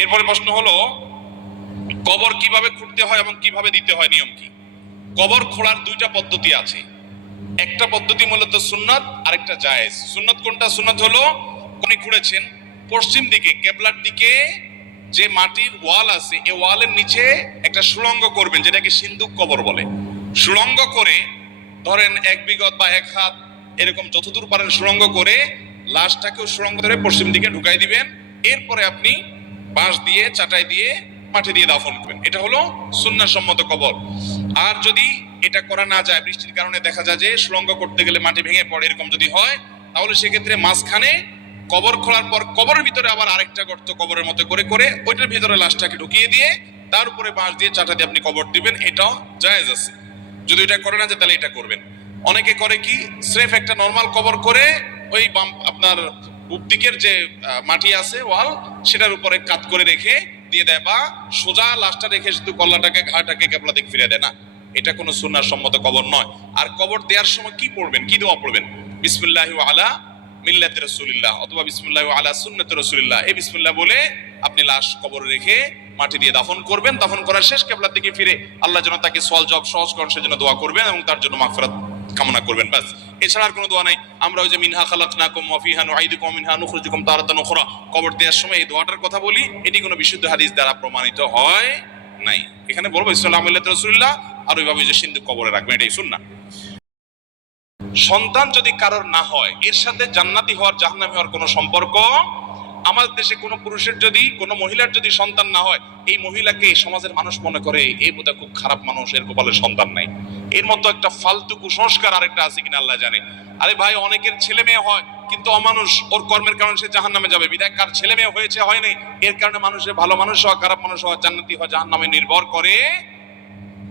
এরপরে প্রশ্ন হলো, কবর কিভাবে খুঁড়তে হয় এবং কিভাবে দিতে হয়, নিয়ম কি? কবর খোঁড়ার দুইটা পদ্ধতি আছে। একটা পদ্ধতি মূলত সুন্নাত, আরেকটা জায়েজ। সুন্নাত কোনটা? সুন্নাত হলো উনি খুঁড়েছেন পশ্চিম দিকে, কেবলার দিকে যে মাটির ওয়াল আছে, এই ওয়ালের নিচে একটা সুড়ঙ্গ করবেন, যেটাকে সিন্দুক কবর বলে। সুড়ঙ্গ করে ধরেন 1 বিঘত বা 1 হাত এরকম যতদূর পারেন সুড়ঙ্গ করে লাশটাকেও সুড়ঙ্গ ধরে পশ্চিম দিকে ঢুকাই দিবেন। এরপরে আপনি বাঁশ দিয়ে, চাটাই দিয়ে, মাটি দিয়ে দাফন করবেন। এটা হলো সুন্নাহ সম্মত কবর। আর যদি এটা করা না যায়, বৃষ্টির কারণে দেখা যায় যে সুড়ঙ্গ করতে গেলে মাটি ভেঙে পড়ে, এরকম যদি হয়, তাহলে সেক্ষেত্রে মাঝখানে কবর খোলার পর কবরের ভিতরে আবার আরেকটা গর্ত কবরের মতো করে করে ওইটার ভিতরে লাশটাকে ঢুকিয়ে দিয়ে তার উপরে বাঁশ দিয়ে, চাটা দিয়ে আপনি কবর দিবেন। এটাও জায়েজ আছে। যদি এটা করে না যায় তাহলে এটা করবেন। অনেকে করে কি, স্রেফ একটা নরমাল কবর করে ওই আপনার উপদিকের যে মাটি আছে ওয়াল, সেটার উপরে কাত করে রেখে দিয়ে দেয়, বা সোজা লাশটা রেখে শুধু কল্লাটাকে, ঘাড়টাকে কেবলা দিকে ফিরে দেয় না। এটা কোনো সুন্নাহ সম্মত কবর নয়। আর কবর দেওয়ার সময় কি পড়বেন, কি দোয়া পড়বেন? বিসমিল্লাহি আলা মিল্লাতি রাসূলিল্লাহ অথবা বিসমিল্লাহি আলা সুন্নাতি রাসূলিল্লাহ। এই বিসমিল্লাহ বলে আপনি লাশ কবরে রেখে মাটি দিয়ে দাফন করবেন। দাফন করার শেষ কেবলার দিকে ফিরে আল্লাহ যেন তাকে সওয়াল জবাব সহজ করেন সেজন্য দোয়া করবেন এবং তার জন্য মাগফিরাত কামনা করবেন। বাস, এছাড়া আর কোনো দোয়া নাই। আমরা ওই যে মিনহা খালাকনাকুম ওয়া ফিহা নুঈদুকুম ওয়া মিনহা নুখরিজুকুম তারাতান উখরা, কবর দেওয়ার সময় এই দোয়াটার কথা বলি, এটি কোনো বিশুদ্ধ হাদিস দ্বারা প্রমাণিত হয় নাই। এখানে বলবো ইসলাম মিল্লাতি রাসূলিল্লাহ, আর ওইভাবে যে সিন্ধু কবরে রাখবেন, এটাই সুন্নাহ। সন্তান যদি কারোর না হয়, এর সাথে জান্নাতি হওয়ার জাহান্নামী হওয়ার কোনো সম্পর্ক। আমাদের দেশে কোনো পুরুষের যদি, কোনো মহিলার যদি সন্তান না হয়, এই মহিলাকে সমাজের মানুষ মনে করে এই বোধহয় খুব খারাপ মানুষ, এর কপালে সন্তান নাই। এর মতো একটা ফালতু কুসংস্কার আরেকটা আছে কিনা আল্লাহ জানে। আরে ভাই, অনেকের ছেলে মেয়ে হয় কিন্তু অমানুষ, ওর কর্মের কারণে সে জাহান্নামে যাবে। বিধায় কার ছেলে মেয়ে হয়েছে হয়নি, এর কারণে মানুষের ভালো মানুষ হওয়া, খারাপ মানুষ হওয়া, জান্নাতি হওয়া, জাহান্নামে নির্ভর করে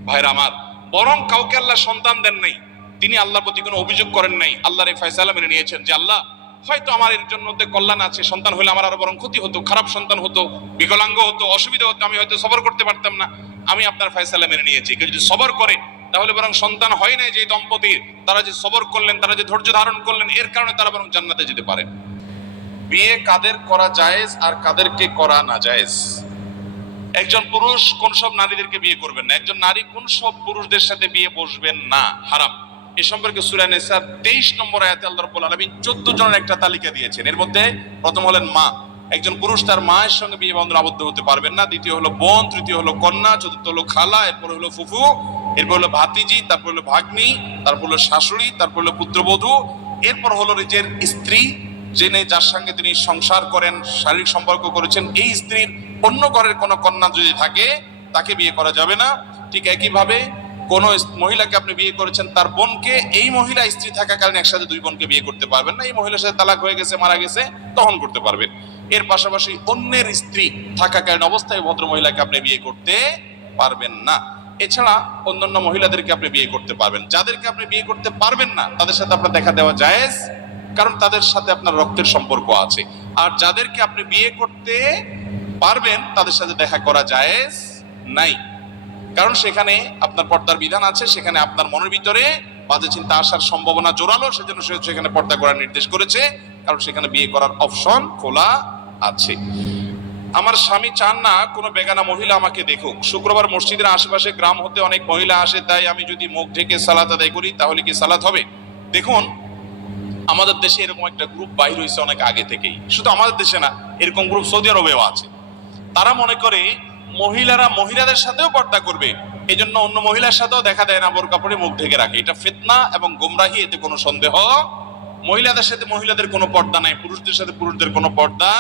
ভাইরা আমার। বরং কাউকে আল্লাহ সন্তান দেন নাই, তিনি আল্লাহর প্রতি কোনো অভিযোগ করেন নাই, আল্লাহর এই ফয়সালা মেনে নিয়েছেন যে আল্লাহ হয়তো আমার এর জন্য কল্যাণ আছে, সন্তান হলে আমার আরো বরং ক্ষতি হতো, খারাপ সন্তান হতো, বিকলাঙ্গ হতো, অসুবিধা হতো, আমি হয়তো সবর করতে পারতাম না, আমি আপনার ফয়সালা মেনে নিয়েছি। কেউ যদি সবর করে তাহলে বরং সন্তান হয় নাই যে দম্পতির, তারা যে সবর করলেন, তারা যে ধৈর্য ধারণ করলেন, এর কারণে তারা বরং জান্নাতে যেতে পারে। বিয়ে কাদের করা জায়েজ আর কাদেরকে করা না জায়েজ? একজন পুরুষ কোন সব নারীদেরকে বিয়ে করবেন না, একজন নারী কোন সব পুরুষদের সাথে বিয়ে বসবেন না, হারাম। এ সম্পর্কে সূরা নিসার 23 নম্বর আয়াতে আল্লাহ রাব্বুল আলামিন 14 জনের একটা তালিকা দিয়েছেন। এর মধ্যে প্রথম হলেন মা। একজন পুরুষ তার মায়ের সঙ্গে বিয়ে বন্ধনে আবদ্ধ হতে পারবেন না। দ্বিতীয় হলো বোন, তৃতীয় হলো কন্যা, চতুর্থ হলো খালা, এরপর হলো ফুফু, এরপর হলো ভাতিজি, তারপর হলো ভাগ্নি, তারপর হলো শাশুড়ি, তারপর হলো পুত্রবধূ, এরপর হলো নিজের স্ত্রী, যিনি যার সঙ্গে তিনি সংসার করেন, শারীরিক সম্পর্ক করেছেন, এই স্ত্রীর অন্য ঘরের কোনো কন্যা যদি থাকে তাকে বিয়ে করা যাবে না। ঠিক একইভাবে কোন মহিলাকে আপনি বিয়ে করেছেন, তার বোনকে এই মহিলা স্ত্রী থাকাকালীন একসাথে 2 বোনকে বিয়ে করতে পারবেন না। এই মহিলার সাথে তালাক হয়ে গেছে, মারা গেছে, তখন করতে পারবেন। এর পাশাপাশি অন্যের স্ত্রী থাকাকালীন অবস্থায় ভদ্র মহিলাকে আপনি বিয়ে করতে পারবেন না। এছাড়া অন্যান্য মহিলাদেরকে আপনি বিয়ে করতে পারবেন। যাদেরকে আপনি বিয়ে করতে পারবেন না তাদের সাথে আপনার দেখা দেওয়া জায়েজ, কারণ তাদের সাথে আপনার রক্তের সম্পর্ক আছে। আর যাদেরকে আপনি বিয়ে করতে পারবেন তাদের সাথে দেখা করা জায়েজ নাই, কারণ সেখানে আপনার পর্দার বিধান আছে, সেখানে আপনার মনের ভিতরে বাজে চিন্তা আসার সম্ভাবনা জোরালো, সেজন্য সেখানে পর্দা করার নির্দেশ করেছে, কারণ সেখানে বিয়ে করার অপশন খোলা আছে। আমার স্বামী চান না কোনো বেগানা মহিলা আমাকে দেখুক। শুক্রবার মসজিদের আশেপাশে গ্রাম হতে অনেক মহিলা আসে, তাই আমি যদি মুখ ঢেকে সালাত আদায় করি তাহলে কি সালাত হবে? দেখুন, আমাদের দেশে এরকম একটা গ্রুপ বাইর হয়েছে অনেক আগে থেকেই, শুধু আমাদের দেশে না, এরকম গ্রুপ সৌদি আরবেও আছে। তারা মনে করে মহিলারা মহিলাদের সাথেও পর্দা করবে, এই জন্য অন্য মহিলার সাথেও দেখা দেয় না, বোরকা পরে মুখ ঢেকে রাখে। এটা ফিতনা এবং গোমরাহি, এতে কোনো সন্দেহ। মহিলাদের সাথে মহিলাদের কোনো পর্দা নাই, পুরুষদের সাথে পুরুষদের কোনো পর্দা।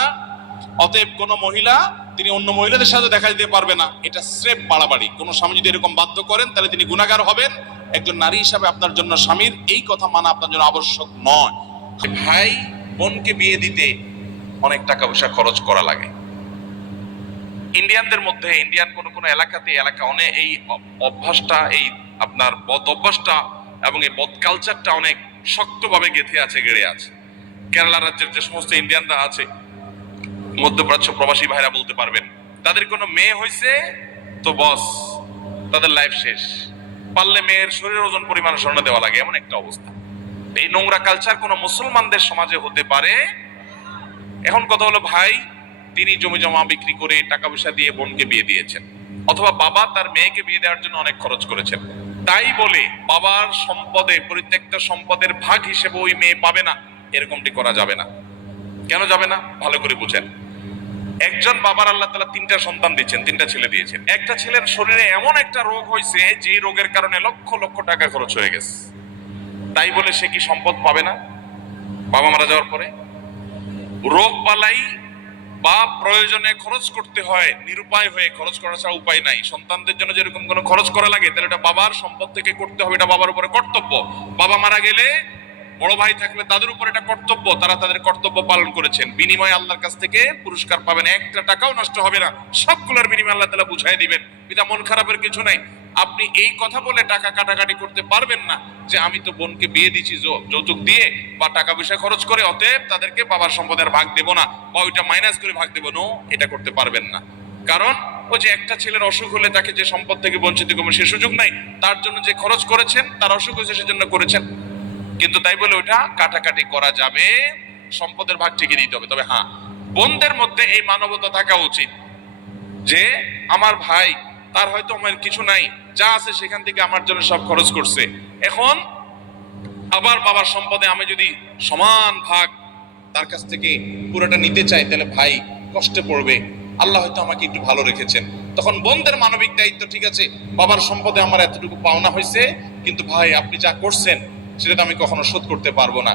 অতএব কোনো মহিলা তিনি অন্য মহিলাদের সাথে দেখা দিতে পারবে না, এটা স্রেফ বাড়াবাড়ি। কোনো স্বামী যদি এরকম বাধ্য করেন তাহলে তিনি গুনাহগার হবেন। একজন নারী হিসাবে আপনার জন্য স্বামীর এই কথা মানা আপনার জন্য আবশ্যক নয়। ভাই বোনকে বিয়ে দিতে অনেক টাকা পয়সা খরচ করা লাগে। ইন্ডিয়ানদের মধ্যে, ইন্ডিয়ান কোন এলাকাতে অনেক এই অভ্যাসটা, এই আপনার বদ অভ্যাসটা এবং এই বদ কালচারটা অনেক শক্তভাবে গেঁথে আছে, গেড়ে আছে। কেরালা রাজ্যের যে সমস্ত ইন্ডিয়ানরা আছে, মধ্যপ্রাচ্য প্রবাসী ভাইরা বলতে পারবেন, তাদের কোনো মেয়ে হয়েছে তো বস, তাদের লাইফ শেষ। পারলে মেয়ের শরীর ওজন পরিমাণ স্বর্ণ দেওয়া লাগে, এমন একটা অবস্থা। এই নোংরা কালচার কোন মুসলমানদের সমাজে হতে পারে? এখন কথা হলো ভাই, তিনি জমি জমা বিক্রি করে টাকা পয়সা দিয়ে বোনকে বিয়ে দিয়েছেন, অথবা বাবা তার মেয়েকে বিয়ে দেওয়ার জন্য অনেক খরচ করেছেন, তাই বলে বাবার সম্পদে, পরিত্যক্ত সম্পদের ভাগ হিসেবে ওই মেয়ে পাবে না, এরকমটি করা যাবে না। কেন যাবে না ভালো করে বুঝেন। একজন বাবার আল্লাহ তাআলা তিনটা সন্তান দিয়েছেন, তিনটা ছেলে দিয়েছেন। একটা ছেলের শরীরে এমন একটা রোগ হয়েছে যে রোগের কারণে লক্ষ লক্ষ টাকা খরচ হয়ে গেছে, তাই বলে সে কি সম্পদ পাবে না বাবা মারা যাওয়ার পরে? রোগ বালাই বা প্রয়োজনে খরচ করতে হয়, নিরুপায় হয়ে খরচ করা ছাড়া উপায় নাই। সন্তানদের জন্য যেরকম কোনো খরচ করা লাগে, তাহলে এটা বাবার সম্পদ থেকে করতে হবে, এটা বাবার উপরে কর্তব্য। বাবা মারা গেলে বড় ভাই থাকলে তাদের উপর এটা কর্তব্য, তারা তাদের কর্তব্য পালন করেছেন, বিনিময়ে আল্লাহর কাছ থেকে পুরস্কার পাবেন, একটা টাকাও নষ্ট হবে না, সবগুলোর বিনিময়ে আল্লাহ তাআলা বুঝাই দিবেন। এটা মন খারাপের কিছু নাই। আপনি এই কথা বলে টাকা কাটাকাটি করতে পারবেন না যে আমি তো বোনকে বিয়ে দিচ্ছি যৌতুক দিয়ে বা টাকা পয়সা খরচ করে, অতএব তাদেরকে বাবার সম্পদের ভাগ দেব না বা ওইটা মাইনাস করে ভাগ দেবো, নো, এটা করতে পারবেন না। কারণ ওই যে একটা ছেলের অসুখ হলে তাকে যে সম্পদ থেকে বঞ্চিত করবেন সে সুযোগ নাই, তার জন্য যে খরচ করেছেন, তার অসুখ হয়েছে সেজন্য করেছেন, কিন্তু তাই বলে ওটা কাটাকাটি করা যাবে, সম্পদের ভাগ ঠিকই দিতে হবে। তবে হ্যাঁ, বোনদের মধ্যে এই মানবতা থাকা উচিত যে আমার ভাই, তার হয়তো আমার কিছু নাই, যা আছে সেখান থেকে আমার জন্য সব খরচ করছে, এখন আবার বাবার সম্পদে আমি যদি সমান ভাগ তার কাছ থেকে পুরোটা নিতে চাই, তাহলে ভাই কষ্টে পড়বে, আল্লাহ হয়তো আমাকে একটু ভালো রেখেছেন। তখন বোনদের মানবিক দায়িত্ব, ঠিক আছে বাবার সম্পদে আমার এতটুকু পাওনা হয়েছে, কিন্তু ভাই আপনি যা করছেন সেটা তো আমি কখনো শোধ করতে পারবো না,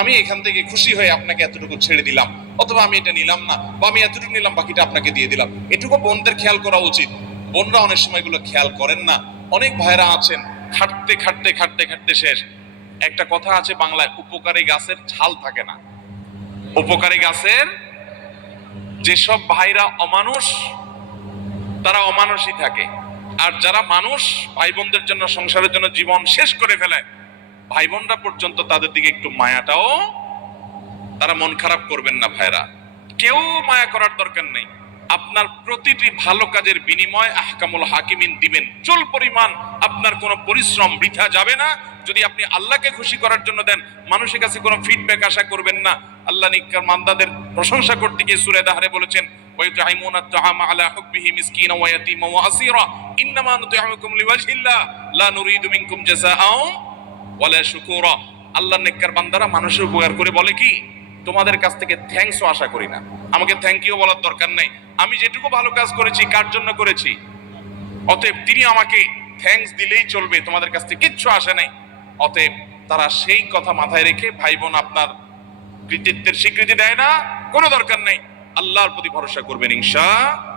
আমি এখান থেকে খুশি হয়ে আপনাকে এতটুকু ছেড়ে দিলাম, অথবা আমি এটা নিলাম না, বা আমি এতটুকু নিলাম বাকিটা আপনাকে দিয়ে দিলাম। এটুকু বোনদের খেয়াল করা উচিত। বোনরা অনেক সময় এগুলো খেয়াল করেন না। অনেক ভাইরা আছেন খাটতে খাটতে খাটতে খাটতে শেষ। একটা কথা আছে বাংলায়, উপকারী গাছের ছাল থাকে না। উপকারী গাছের যেসব ভাইরা অমানুষ, তারা অমানুষই থাকে। আর যারা মানুষ, ভাই বোনদের জন্য, সংসারের জন্য জীবন শেষ করে ফেলে, ভাই বোনরা পর্যন্ত তাদের দিকে একটু মায়াটাও, তারা মন খারাপ করবেন না ভাইরা, কেউ মায়া করার দরকার নেই। আপনার প্রতিটি ভালো কাজের বিনিময় আহকামুল হাকিমিন দিবেন, চুল পরিমাণ আপনার কোনো পরিশ্রম বৃথা যাবে না। যদি আপনি আল্লাহকে খুশি করার জন্য দেন, মানুষের কাছে কোনো ফিডব্যাক আশা করবেন না। আল্লাহ নিকার মান্দাদের প্রশংসা করতে গিয়ে সূরা দাহরে বলেছেন, ওয়ায়ুতঈমুনা আত-তাআমা আলা হুব্বিহি মিসকিনা ওয়া ইয়াতীমা ওয়া আসীরা ইন্নামা নুতঈমুকুম লিওয়াজহিল্লাহ লা নুরিদু মিনকুম জাযাআও ওয়ালা শুকুরা। আল্লাহর নেককার বান্দারা মানুষের উপকার করে বলে কি, তোমাদের কাছ থেকে থ্যাঙ্কসও আশা করি না, আমাকে থ্যাংক ইউ বলার দরকার নেই, আমি যেটুকু ভালো কাজ করেছি কার জন্য করেছি, অতএব তিনি আমাকে থ্যাঙ্কস দিলেই চলবে, তোমাদের কাছ থেকে কিচ্ছু আসে নাই। অতএব তারা সেই কথা মাথায় রেখে, ভাই বোন আপনার কৃতিত্বের স্বীকৃতি দেয় না, কোনো দরকার নেই, আল্লাহর প্রতি ভরসা করবেন ইনশাআল্লাহ।